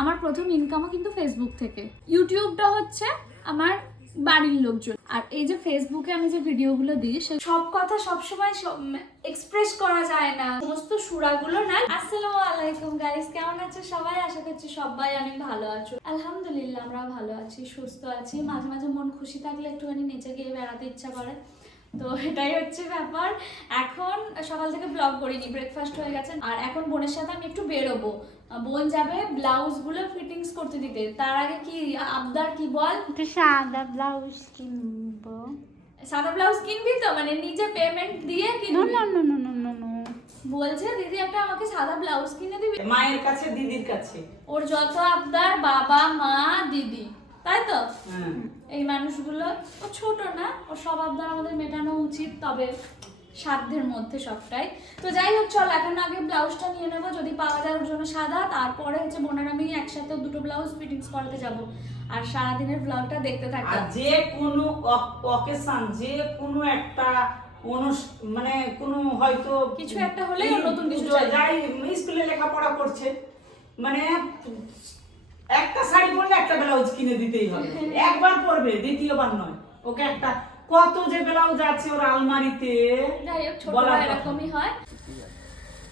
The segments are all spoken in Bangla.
আমার প্রথম ইনকামও কিন্তু ফেসবুক থেকে। ইউটিউবটা হচ্ছে আমার বাড়ির লোকজন। আর এই যে ফেসবুকে আমি যে ভিডিওগুলো দিই, সে সব কথা সবসময় এক্সপ্রেস করা যায় না। সমস্ত সুরাগুলো না। আসসালামু আলাইকুম গাইস কেমন আছো সবাই? আশা করছি সবাই অনেক ভালো আছো। আলহামদুলিল্লাহ আমরা ভালো আছি, সুস্থ আছি। মাঝে মাঝে মন খুশি থাকলে একটুখানি নিচে গিয়ে বেড়াতে ইচ্ছা করে। তো এটাই হচ্ছে ব্যাপার। এখন সকাল থেকে ব্লগ করিনি ব্রেকফাস্ট হয়ে গেছে। আর এখন বোনের সাথে আমি একটু বেরোবো। বোন যাবে ব্লাউজগুলো ফিটিংস করতে দিতে। তার আগে কি আবদার কি বল? একটু সাদা ব্লাউজ কিনবো। সাদা ব্লাউজ কিনবি তো? মানে নিজে পেমেন্ট দিয়ে কিনবি? No no no no no no বলছে দিদি একটা আমাকে সাদা ব্লাউজ কিনে দিবি? মায়ের কাছে দিদির কাছে। ওর যত আবদার বাবা মা দিদি। তাই তো? হ্যাঁ। এই মানুষগুলো ও ছোট না ও সব আবদার আমাদের মেটানো উচিত তবে সাধ্যের মধ্যে সবটাই। তো যাই হোক চল এখন আগে ব্লাউজটা নিয়ে নেব যদি পাওয়া যায় ওর জন্য সাদা তারপরে হচ্ছে বোনের আমি একসাথে দুটো ব্লাউজ ফিটিংস করাতে যাব। আর সারাদিনের ব্লগটা দেখতে আর থাকবে যে কোনো অকেশন যে কোনো একটা মানে কোনো হয়তো কিছু একটা হলেই ওর নতুন কিছু যাই স্কুলে লেখাপড়া করছে মানে একটা শাড়ি পরলে একটা ব্লাউজ কিনে দিতেই হবে। একবার পরবে দ্বিতীয়বার নয়। ওকে একটা কত যে ব্লাউজ আছে ওর আলমারিতে। এরকমই হয়।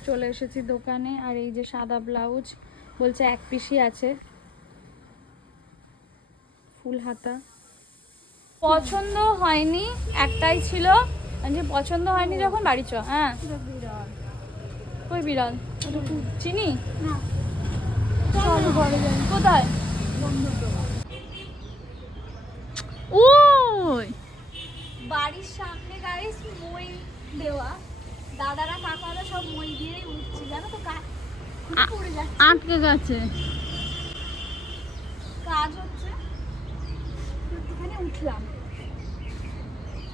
চলে এসেছি দোকানে আর এই যে সাদা ব্লাউজ বলছে এক পিসি আছে। ফুল হাতা। পছন্দ হয়নি একটাই ছিল। যে পছন্দ হয়নি যখন বাড়ি চ হ্যাঁ। কই বিড়াল? চিনি? যাই কোথায়? ওই। বাড়ির সামনে গাইস মই দেওয়া। দাদারা কাকারা সব মই দিয়েই উঠছে জানো তো কা- খুলে পড়ে যাচ্ছে? আটকে গেছে। কাজ হচ্ছে। একটুখানি উঠলাম।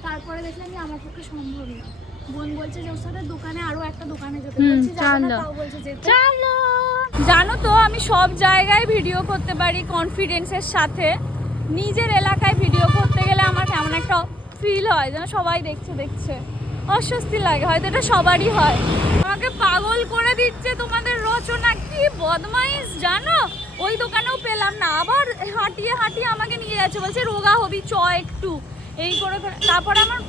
তারপরে দেখলাম যে আমার পক্ষে সম্ভব না। বোন বলছে যে ওর সাথে দোকানে আরও একটা দোকানে যেতে বলছি যাবে না তাও বলছে যেতে। চলো। জানো তো, আমি সব জায়গায় ভিডিও করতে পারি কনফিডেন্সের সাথে। নিজের এলাকায় ভিডিও করতে গেলে আমার কেমন একটা ফিল হয়, যেন সবাই দেখছে দেখছে। অস্বস্তি লাগে, হয়তো এটা সবারই হয়। আমাকে পাগল করে দিচ্ছে তোমাদের রচনা, কি বদমাইশ, জানো? ওই দোকানেও পেলাম না, আবার হাঁটিয়ে হাঁটিয়ে আমাকে নিয়ে যাচ্ছে, বলছে, রোগা হবি, চ একটু। এই করে করে, তারপর আমার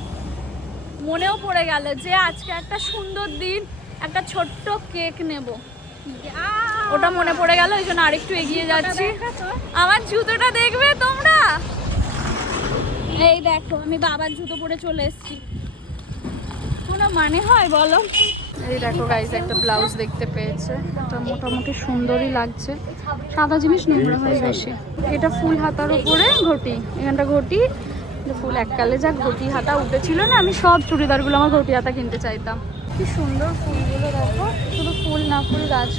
মনেও পড়ে গেল যে আজকে একটা সুন্দর দিন, একটা ছোট্ট কেক নেব। ওটা মনে পড়ে গেল ওই জন্য আরেকটু এগিয়ে যাচ্ছি। আমার জুতোটা দেখবে তোমরা? এই দেখো, আমি বাবার জুতো পরে চলে এসেছি। কোনো মানে হয় বলো? এই দেখো একটা ব্লাউজ দেখতে পেয়েছে। এটা মোটামুটি সুন্দরই লাগছে। জিনিস নোংরা হয় বেশি। এটা ফুল হাতার উপরে ঘটি। এখানটা ঘটি। ফুল এককালে যা ঘটি হাতা উঠেছিল না, আমি সব চুড়িদারগুলো আমার ঘটি হাতা কিনতে চাইতাম। কি সুন্দর ফুলগুলো দেখো। শুধু ফুল না ফুল গাছ।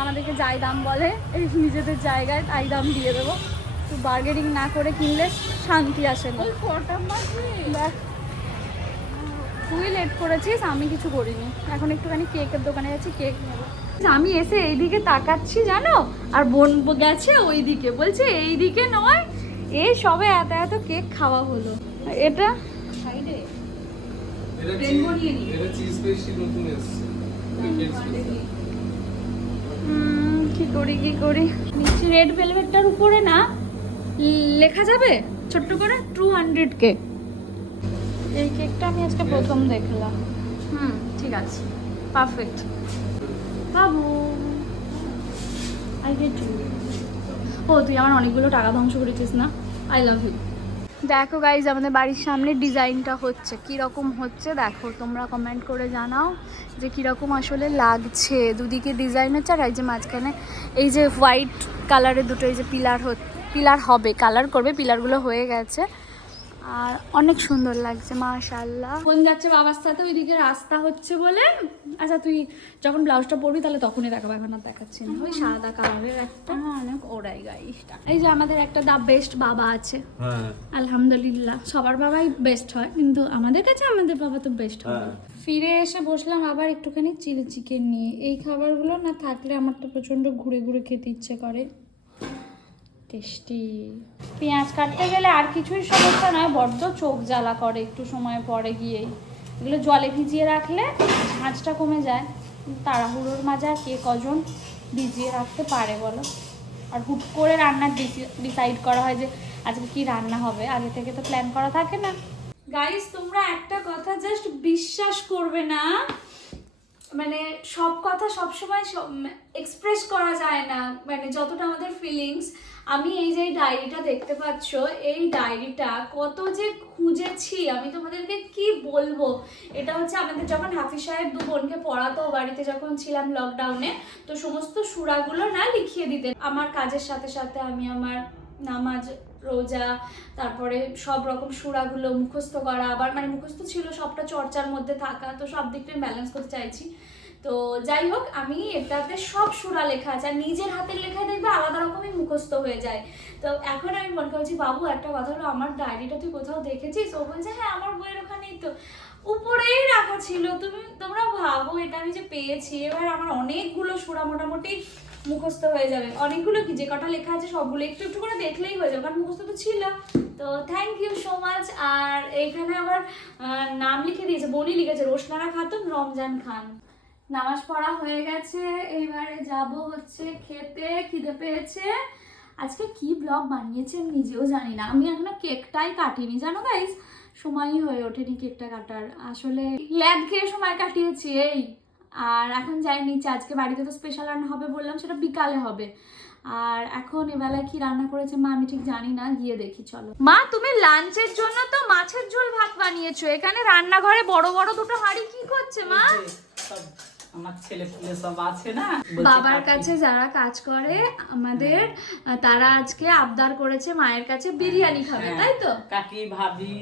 আমাদেরকে যাই দাম বলে এই নিজেদের জায়গায় তাই দাম দিয়ে দেবো। তো বার্গেনিং না করে কিনলে শান্তি আসে না। তুই লেট করেছিস আমি কিছু করিনি। এখন একটুখানি কেকের দোকানে যাচ্ছি কেক নেব। আমি এসে এইদিকে তাকাচ্ছি জানো? আর বোন গেছে ওইদিকে। বলছে এইদিকে নয় এই সবে এত এত কেক খাওয়া হলো। এটা এটা চিজ নতুন এসেছে। কি করি কি করি? নিচে রেড ভেলভেটটার উপরে না লেখা যাবে? ছোট্ট করে টু হান্ড্রেড কে। এই কেকটা আমি আজকে প্রথম দেখলাম। হুম ঠিক আছে। পারফেক্ট বাবু আই গেট ও তুই আমার অনেকগুলো টাকা ধ্বংস করেছিস না? আই লাভ ইউ দেখো গাইজ আমাদের বাড়ির সামনে ডিজাইনটা হচ্ছে। কি রকম হচ্ছে দেখো, তোমরা কমেন্ট করে জানাও যে কীরকম আসলে লাগছে। দুদিকে ডিজাইন হচ্ছে আর এই যে মাঝখানে এই যে হোয়াইট কালারের দুটো এই যে পিলার পিলার হবে কালার করবে পিলারগুলো হয়ে গেছে। আর অনেক সুন্দর লাগছে মাশাল্লাহ ফোন যাচ্ছে বাবার সাথে ওইদিকে রাস্তা হচ্ছে বলে। আচ্ছা তুই যখন ব্লাউজটা পরবি তাহলে তখনই দেখাবো এখন আর দেখাচ্ছি না। ওই সাদা কালারের একটা। অনেক ওরাই গাইসটা এই যে আমাদের একটা দা বেস্ট বাবা আছে। হ্যাঁ। আলহামদুলিল্লাহ সবার বাবাই বেস্ট হয় কিন্তু আমাদের কাছে আমাদের বাবা তো বেস্ট হয়। হ্যাঁ। ফিরে এসে বসলাম আবার একটুখানি চিলি চিকেন নিয়ে। এই খাবারগুলো না থাকলে আমার তো প্রচণ্ড ঘুরে ঘুরে খেতে ইচ্ছে করে। টেস্টি। পেঁয়াজ কাটতে গেলে আর কিছুই সমস্যা নয়, বড্ড চোখ জ্বালা করে একটু সময় পরে গিয়েই। এগুলো জলে ভিজিয়ে রাখলে ঝাঁঝটা কমে যায়। তাড়াহুড়োর আর কে কজন ভিজিয়ে রাখতে পারে বলো? আর হুট করে রান্নার ডিসাইড করা হয় যে আজকে কি রান্না হবে? আগে থেকে তো প্ল্যান করা থাকে না। গাইস তোমরা একটা কথা জাস্ট বিশ্বাস করবে না। মানে সব কথা সবসময় এক্সপ্রেস করা যায় না। মানে যতটা আমাদের ফিলিংস আমি এই যে ডায়েরিটা দেখতে পাচ্ছ, এই ডায়েরিটা কত যে খুঁজেছি, আমি তোমাদেরকে কি বলব? এটা হচ্ছে আমাদের যখন হাফিজ সাহেব দু বোনকে পড়াতো বাড়িতে যখন ছিলাম লকডাউনে তো সমস্ত সুরাগুলো না লিখিয়ে দিতেন। আমার কাজের সাথে সাথে আমি আমার নামাজ, রোজা, তারপরে সব রকম সুরাগুলো মুখস্থ করা, আবার মানে মুখস্থ ছিল সবটা চর্চার মধ্যে থাকা, তো সব দিকটাই ব্যালেন্স করতে চাইছি। তো যাই হোক, আমি এটাতে সব সুরা লেখা আছে, আর নিজের হাতের লেখা দেখবে আলাদা রকমই মুখস্থ হয়ে যায়। তো এখন আমি মনে করছি, বাবু, একটা কথা হলো, আমার ডায়েরিটা তুই কোথাও দেখেছিস? ও বলছে হ্যাঁ আমার বইয়ের ওখানেই তো। উপরেই রাখা ছিল, তুমি, তোমরা ভাবো, এটা আমি যে পেয়েছি, এবার আমার অনেকগুলো সুরা মোটামুটি মুখস্থ হয়ে যাবে। অনেকগুলো কি, যে কটা লেখা আছে, সবগুলো একটু একটু করে দেখলেই হয়ে যাবে, কারণ মুখস্থ তো ছিল। তো থ্যাংক ইউ সো মাচ আর এইখানে আবার নাম লিখে দিয়েছে, বনি লিখেছে, রোশনারা খাতুন, রমজান খান। নামাজ পড়া হয়ে গেছে এইবারে যাব হচ্ছে খেতে, খিদে পেয়েছে। আজকে কি ব্লগ বানিয়েছে আমি নিজেও জানি না। আমি এখনও কেকটাই কাটিনি। জানো গাইস সময়ই হয়ে ওঠেনি কেকটা কাটার। আসলে ল্যাদ খেয়ে সময় কাটিয়েছি, এই। আর এখন যাই নিচে আজকে বাড়িতে তো স্পেশাল রান্না হবে বললাম, সেটা বিকালে হবে। আর এখন এবেলায় কি রান্না করেছে মা আমি ঠিক জানি না, গিয়ে দেখি, চলো। মা, তুমি লাঞ্চের জন্য তো মাছের ঝোল ভাত বানিয়েছো। এখানে রান্নাঘরে বড় বড় দুটো হাঁড়ি কি করছে মা? আমার ছেলে পুলে সব আছে না? বাবার কাছে যারা কাজ করে আমাদের তারা আজকে আবদার করেছে মায়ের কাছে বিরিয়ানি খাবে হ্যাঁ, তাই তো? কাকি ভাবি।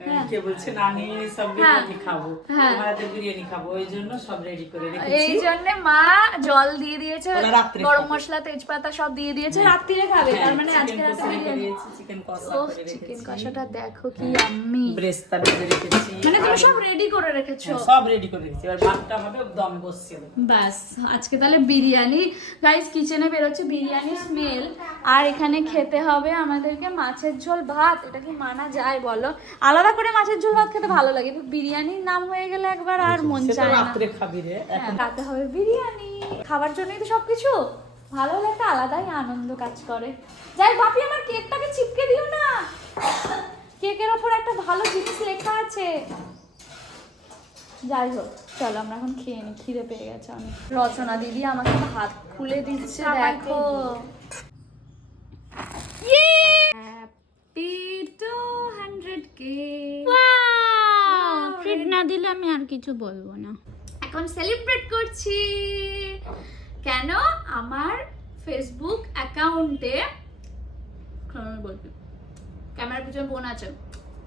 কে বলছে নানি সব হ্যাঁ, বিরিয়ানি খাব? হ্যাঁ। বিরিয়ানি খাব। ওই জন্য সব রেডি করে এই জন্য মা জল দিয়ে দিয়েছে গরম মশলা তেজপাতা সব দিয়ে দিয়েছে। রাত্রিরে খাবে তার মানে আজকে রাতে বিরিয়ানি চিকেন কষা চিকেন কষাটা দেখো কি আমি ব্রেস্তা ভেজে রেখেছি। মানে তুমি সব রেডি করে রেখেছো? হ্যাঁ, সব রেডি করে রেখেছি। এবার ভাতটা হবে দম বসছে ব্যাস আজকে তাহলে বিরিয়ানি। গাইস কিচেনে বেরোচ্ছে বিরিয়ানি স্মেল আর এখানে খেতে হবে আমাদেরকে মাছের ঝোল ভাত। এটা কি মানা যায় বলো? আলাদা করে মাছের ঝোল ভাত খেতে ভালো লাগে বিরিয়ানির নাম হয়ে গেলে একবার আর মন চায় না। রাত্রে খাবি রে। হ্যাঁ, এখন রাতে হবে বিরিয়ানি। খাবার জন্যই তো সবকিছু। ভালো হলে একটা আলাদাই আনন্দ কাজ করে। যাই বাপি আমার কেকটাকে চিপকে দিও না। কেকের ওপর একটা ভালো জিনিস লেখা আছে। যাই হোক চলো আমরা এখন খেয়ে নিই খিদে পেয়ে গেছে অনেক। রচনা দিদি আমাকে ভাত খুলে দিচ্ছে দেখো happy two hundred K treat না দিলে আমি আর কিছু বলব না। এখন সেলিব্রেট করছি। কেন? আমার ফেসবুক অ্যাকাউন্টে বলবি। ক্যামেরার পিছনে বোন আছে।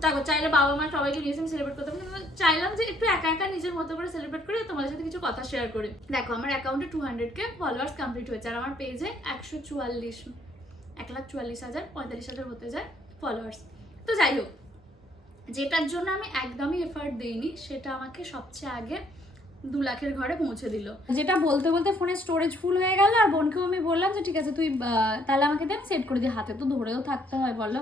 দেখো চাইলে বাবা মা সবাইকে নিয়ে সেলিব্রেট করতে পারি, কিন্তু চাইলাম যে একটু একা একা নিজের মতো করে সেলিব্রেট করে তোমাদের সাথে কিছু কথা শেয়ার করে। দেখো আমার অ্যাকাউন্টে two hundred K followers complete হয়েছে আর আমার পেজে একশো চুয়াল্লিশ এক লাখ চুয়াল্লিশ হাজার পঁয়তাল্লিশ হাজার হতে যায় ফলোয়ার্স তো যাই হোক যেটার জন্য আমি একদমই এফার্ট দিইনি, সেটা আমাকে সবচেয়ে আগে দু লাখের ঘরে পৌঁছে দিল। যেটা বলতে বলতে ফোনের স্টোরেজ ফুল হয়ে গেল, আর বোনকেও আমি বললাম যে, ঠিক আছে, তুই তাহলে আমাকে দেন সেট করে দিই হাতে, তো ধরেও থাকতে হয়, বলো।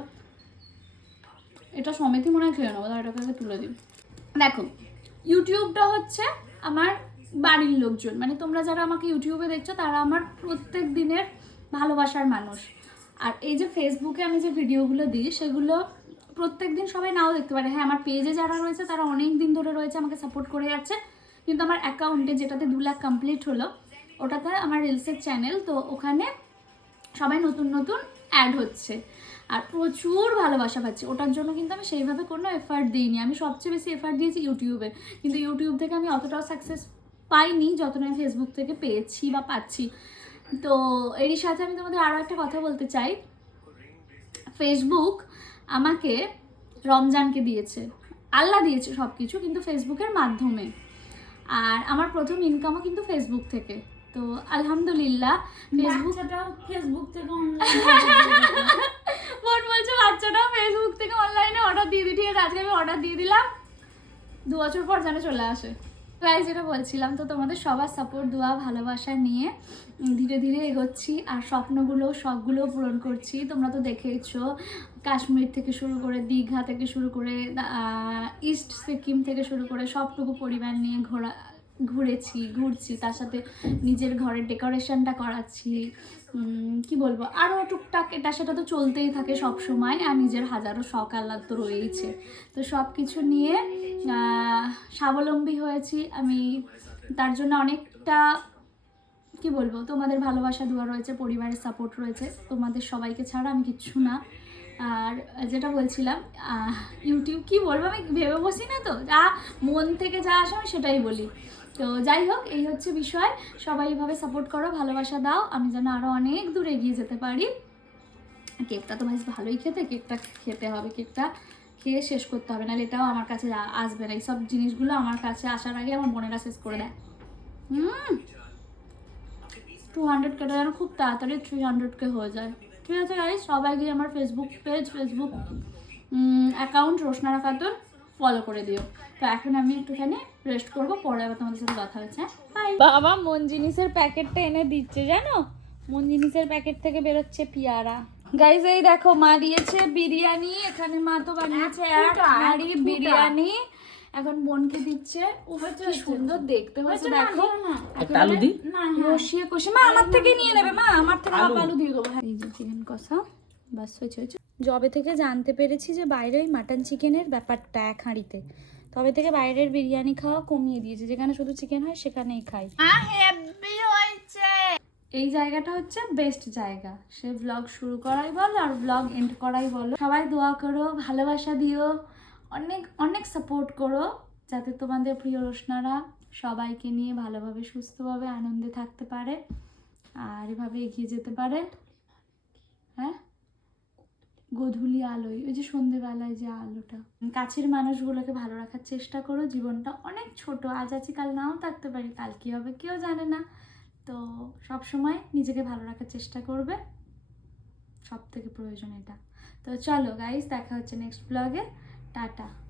এটা সমিতি মনে হয় খেয়ে নেব এটাকে তুলে দিই। দেখো, ইউটিউবটা হচ্ছে আমার বাড়ির লোকজন মানে তোমরা যারা আমাকে ইউটিউবে দেখছ, তারা আমার প্রত্যেক দিনের ভালোবাসার মানুষ। আর এই যে ফেসবুকে আমি যে ভিডিওগুলো দিই, সেগুলো প্রত্যেক দিন সবাই নাও দেখতে পারে। হ্যাঁ আমার পেজে যারা রয়েছে, তারা অনেক দিন ধরে রয়েছে, আমাকে সাপোর্ট করে যাচ্ছে। কিন্তু আমার অ্যাকাউন্টে যেটাতে দু লাখ কমপ্লিট হলো, ওটাতে আমার রিলসের চ্যানেল তো ওখানে সবাই নতুন নতুন অ্যাড হচ্ছে। আর প্রচুর ভালোবাসা পাচ্ছি। ওটার জন্য কিন্তু আমি সেইভাবে কোনো এফার্ট দিইনি। আমি সবচেয়ে বেশি এফার্ট দিয়েছি ইউটিউবে কিন্তু ইউটিউব থেকে আমি অতটাও সাকসেস পাইনি, যতটা আমি ফেসবুক থেকে পেয়েছি বা পাচ্ছি। তো এরই সাথে আমি তোমাদের আরও একটা কথা বলতে চাই। ফেসবুক আমাকে রমজানকে দিয়েছে। আল্লাহ দিয়েছে সব কিছু কিন্তু ফেসবুকের মাধ্যমে। আর আমার প্রথম ইনকামও কিন্তু ফেসবুক থেকে। তো আলহামদুলিল্লাহ ফেসবুক ফেসবুক থেকে বোন বলছে বাচ্চাটাও ফেসবুক থেকে অনলাইনে অর্ডার দিয়ে দিই ঠিক আছে আজকে আমি অর্ডার দিয়ে দিলাম। দু বছর পর যেন চলে আসে। প্রায় যেটা বলছিলাম তো তোমাদের সবার সাপোর্ট দোয়া, ভালোবাসা নিয়ে ধীরে ধীরে এগোচ্ছি আর স্বপ্নগুলো, শখগুলো পূরণ করছি। তোমরা তো দেখেইছো, কাশ্মীর থেকে শুরু করে দীঘা থেকে শুরু করে ইস্ট সিকিম থেকে শুরু করে সবটুকু পরিবার নিয়ে ঘোরা ঘুরেছি, ঘুরছি, তার সাথে নিজের ঘরের ডেকোরেশনটা করাচ্ছি কি বলব? আরও টুকটাক, এটা সেটা তো চলতেই থাকে সব সময় আর নিজের হাজারো শখ আহ্লাদ তো রয়েইছে। তো সব কিছু নিয়ে স্বাবলম্বী হয়েছি। আমি তার জন্য অনেকটা, কি বলব, তোমাদের ভালোবাসা দেওয়া রয়েছে, পরিবারের সাপোর্ট রয়েছে। তোমাদের সবাইকে ছাড়া আমি কিচ্ছু না। আর যেটা বলছিলাম ইউটিউব কি বলব আমি ভেবে বসি না তো? যা মন থেকে যা আসে আমি সেটাই বলি। তো যাই হোক, এই হচ্ছে বিষয়। সবাই এভাবে সাপোর্ট করো, ভালোবাসা দাও। আমি যেন আরও অনেক দূর এগিয়ে যেতে পারি। কেকটা তো ভাই ভালোই খেতে, কেকটা খেতে হবে। কেকটা খেয়ে শেষ করতে হবে। নাহলে এটাও আমার কাছে আসবে না। এইসব জিনিসগুলো আমার কাছে আসার আগে আমার বোনেরা শেষ করে দেয়। হুম। টু হান্ড্রেড কেটে যেন খুব তাড়াতাড়ি থ্রি হান্ড্রেডকে হয়ে যায়। ঠিক আছে গাইজ সবাই গিয়ে আমার Facebook page Facebook account Roshnara Khatun. Follow করে দিও। তো এখন আমি একটুখানি রেস্ট করব পরে আবার তোমাদের সাথে কথা হচ্ছে। বাই বাবা মন জিনিসের প্যাকেটটা এনে দিচ্ছে জানো? মন জিনিসের প্যাকেট থেকে বেরোচ্ছে পিয়ারা। গাইজ এই দেখো মা দিয়েছে বিরিয়ানি এখানে মা তো বানিয়েছে এক হাঁড়ি বিরিয়ানি। এখন বোনকে দিচ্ছে। ও কি সুন্দর দেখতে হয়েছে দেখো। একটা আলু দিই রসিয়ে কষে মা আমার থেকে নিয়ে নেবে মা। আমার থেকে আলু দিয়ে দেবো। হ্যাঁ, এই যে চিকেন কষা। বাস হয়েছে হয়েছে জবে থেকে জানতে পেরেছি যে বাইরে ওই মাটন চিকেনের ব্যাপারটা এক হাঁড়িতে। তবে থেকে বাইরের বিরিয়ানি খাওয়া কমিয়ে দিয়েছে। যেখানে শুধু চিকেন হয় সেখানেই খাই। এই জায়গাটা হচ্ছে বেস্ট জায়গা। সে ব্লগ শুরু করাই বল আর ব্লগ এন্ড করাই বলো। সবাই দোয়া করো ভালোবাসা দিও অনেক অনেক সাপোর্ট করো যাতে তোমাদের প্রিয় রোশনারা সবাইকে নিয়ে ভালোভাবে সুস্থভাবে আনন্দে থাকতে পারে আর এভাবে এগিয়ে যেতে পারে। হ্যাঁ? গধূলি আলোয়, ওই যে সন্ধেবেলায় যে আলোটা। কাছের মানুষগুলোকে ভালো রাখার চেষ্টা করো, জীবনটা অনেক ছোট আজ আছি কাল নাও থাকতে পারি, কাল কী হবে কেউ জানে না। তো সব সময় নিজেকে ভালো রাখার চেষ্টা করবে সব থেকে প্রয়োজন এটা। তো চলো গাইস দেখা হচ্ছে নেক্সট ব্লগে টাটা।